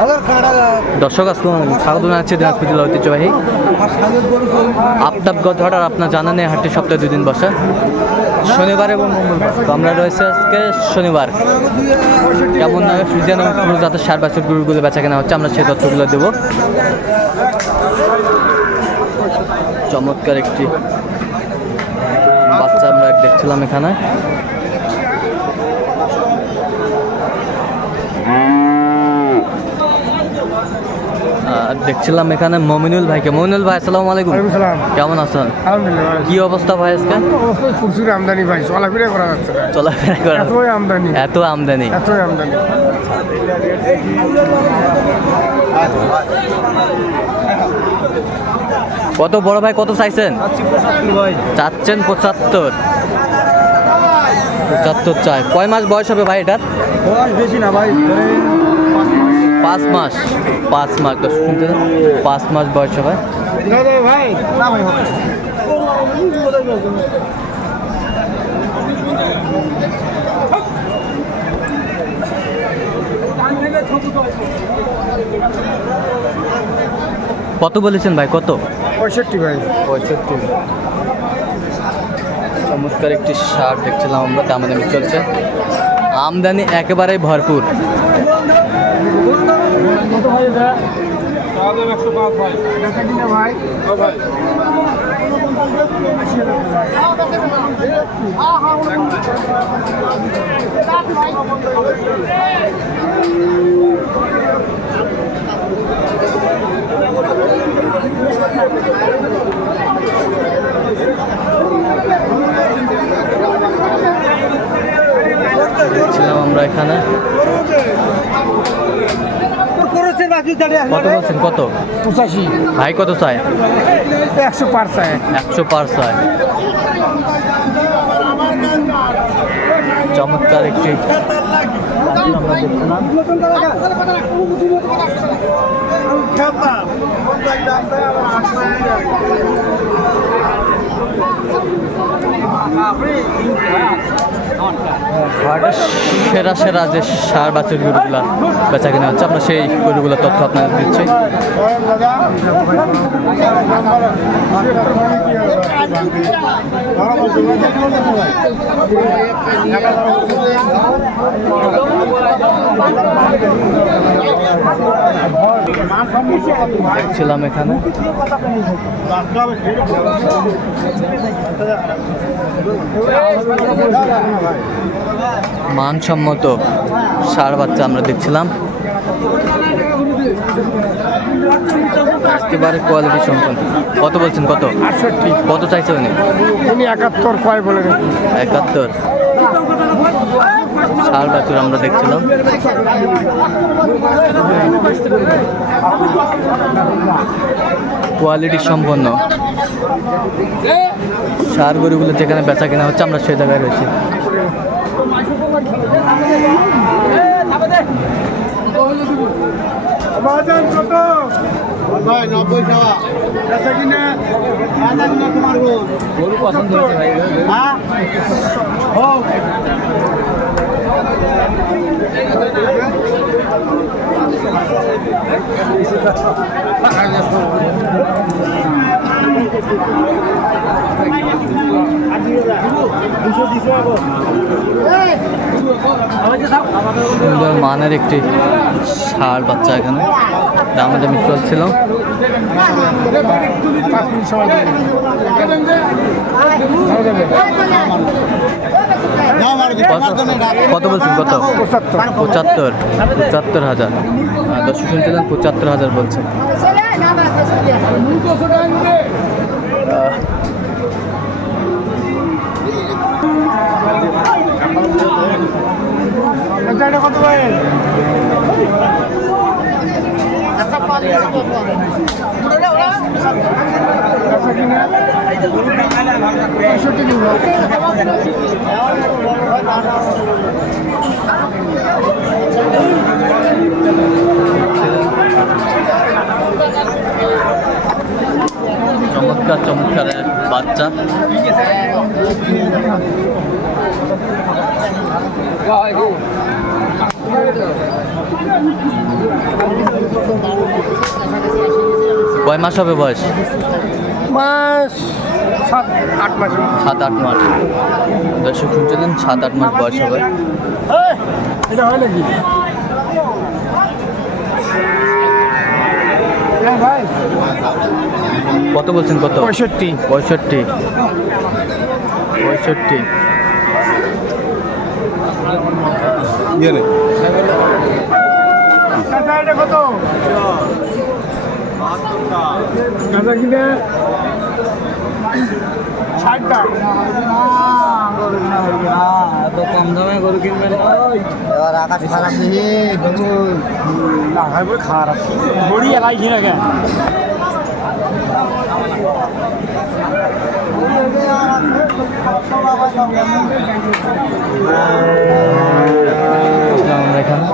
দর্শক আসসালামু আলাইকুম, স্বাগত জানাচ্ছি দিনাজপুর জেলা ঐতিহ্যবাহী আফতাবগঞ্জ হাট। আর আপনার জানা নেই হাটটি সপ্তাহে 2 দিন বসে, শনিবার এবং মঙ্গলবার। তো আমরা রয়েছে আজকে শনিবার। কেমন নয় ফ্রিজিয়ান এবং পুরো জাতের সার বাছুর গরুগুলো বেচা কেনা হচ্ছে, আমরা সেই তথ্যগুলো দেবো। চমৎকার একটি বাচ্চা আমরা দেখছিলাম এখানে। দেখছিলাম এখানে মমিনুল ভাইকে। মমিনুল ভাই আসসালামু আলাইকুম। কেমন আছেন? আলহামদুলিল্লাহ। কি অবস্থা ভাই আজকে? প্রচুর আমদানি ভাই, চলাফেরা করা যাচ্ছে না। চলাফেরা করা এতই আমদানি, এত আমদানি। কত বড় ভাই, কত চাইছেন? চাচ্ছেন 75। 75 চাই। কয় মাস বয়স হবে ভাই এটার? বেশি না ভাই, 5 মাস। 5 মাস শুনতে 5 মাস বয়স হবে। ভাই না ভাই কত বলেছেন ভাই? কত? 65 ভাই। 65। চমৎকার একটি শার্ট দেখছিলাম আমরা, দামাদামি চলছে। আমদানি একেবারেই ভরপুর। দেখছিলাম আমরা এখানে। কত বলছেন? কত? 85 ভাই কত চায়? 100 পার চায়। 100 পার চায়। চমৎকার একটি আমরা দেখছিলাম। সেরা সেরা যে সার বাছুর গরুগুলা বেচা কিনা হচ্ছে, আমরা সেই গরুগুলোর তথ্য আপনাদের দিচ্ছি। দেখছিলাম এখানে মানসম্মত ষাঁড় বাচ্চা আমরা দেখছিলাম। একেবারে কোয়ালিটি সম্পন্ন। কত বলছেন? কত? 68। কত চাইছে উনি? 71 কয় বলে? 71। ষাঁড় বাছুর আমরা দেখছিলাম। কোয়ালিটি সম্পন্ন ষাঁড় গরুগুলো যেখানে বেচা কেনা হচ্ছে, আমরা সেই জায়গায় রয়েছি। ভাই 90 টাকা বেচা কিনা তোমার গরু পছন্দ হয়েছে ভাই। হ্যাঁ হোক সুন্দর মানের একটি ষাঁড় বাচ্চা এখানে দামাদামি চলছিল। কত বলছেন? কত? 75। 75,000। দর্শক শুনছিলেন 75,000 বলছেন। কত ভাই? চমৎকার চমৎকার বাচ্চা। কয় মাস হবে বয়স? মাস 7-8 মাস। 7-8 মাস। দর্শক শুনছিলেন 7-8 মাস বয়স হবে। এটা হয় নাকি? ভাই কত বলছেন? কত? 65। 65। 65। এটা কত? কাঁচা কিনে 60 টাকা। এত কম দামে গরু কিনবেন? এবার আকাশ খারাপ দেখি না খাইব খারাপ বড়ি এলাই ঘিরে গে আমরা এখানে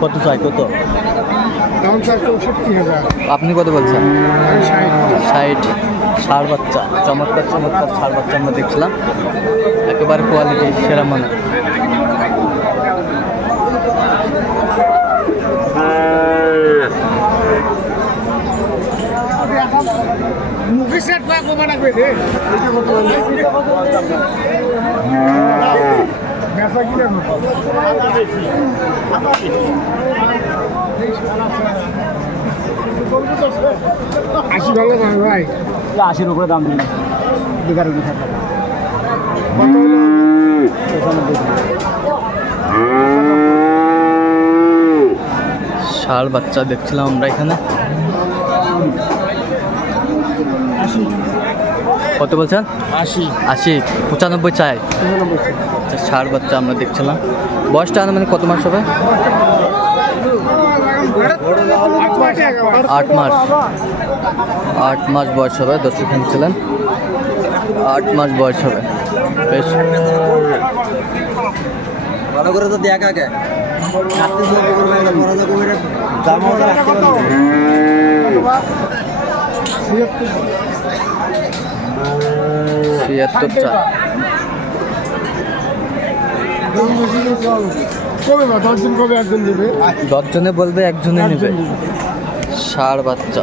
কত চাই? কত? দাম চার 64,000। আপনি কত বলছেন? 60। 60। ষাঁড় বাচ্চা, চমৎকার চমৎকার ষাঁড় বাচ্চা আমরা দেখছিলাম, একেবারে কোয়ালিটি সেরা মানে। মুখে সেট লাগবো মানে কই রে এটা কত বেচা কিনা আশি ভালো না ভাই? 80-র উপরে দাম দিন, 11-20 টাকা। কত হলো? ষাঁড় বাচ্চা দেখছিলাম আমরা এখানে। কত বলছেন? 80। 80। 95 চাই। আচ্ছা, ষাঁড় বাচ্চা আমরা দেখছিলাম। বয়সটা মানে কত মাস হবে? 8 মাস। 8 মাস বয়স হবে। দর্শক শুনছিলেন 8 মাস বয়স হবে। বেশ ভালো করে তো দেখা গে ছিয়াত্তর চা। কবে বা 10 দিন কবে একজন দেবে? 10 জনে বলবে, একজনে নেবে। ষাঁড় বাচ্চা।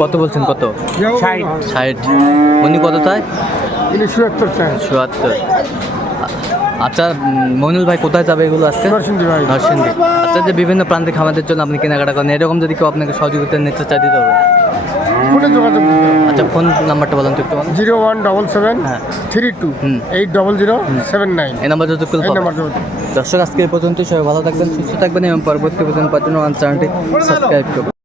কত বলছেন? কত? 60। উনি কত চায়? 77 টাকা। 74। আচ্ছা, মইনুল ভাই কোথায় যাবে এগুলো আজকে? নরসিংদী ভাই। নরসিংদী। আচ্ছা, যে বিভিন্ন প্রান্তিক খামারদের জন্য আপনি কেনাকাটা করেন, এরকম যদি কেউ আপনাকে সহযোগিতা নিতে চাই দিতে হবে? ফোনে যোগাযোগ করতে হবে। আচ্ছা, ফোন নাম্বারটা বলেন তো একটু। 0177 হ্যাঁ। 32 হুম। 80079। এই নাম্বার যোগাযোগ করলে এই পাবেন। নাম্বার যোগাযোগ। দর্শক, আজকে এই পর্যন্তই। সবাই ভালো থাকবেন, সুস্থ থাকবেন এবং পরবর্তী পর্যন্ত পাওয়ার জন্য আমার চ্যানেলটি সাবস্ক্রাইব করবেন।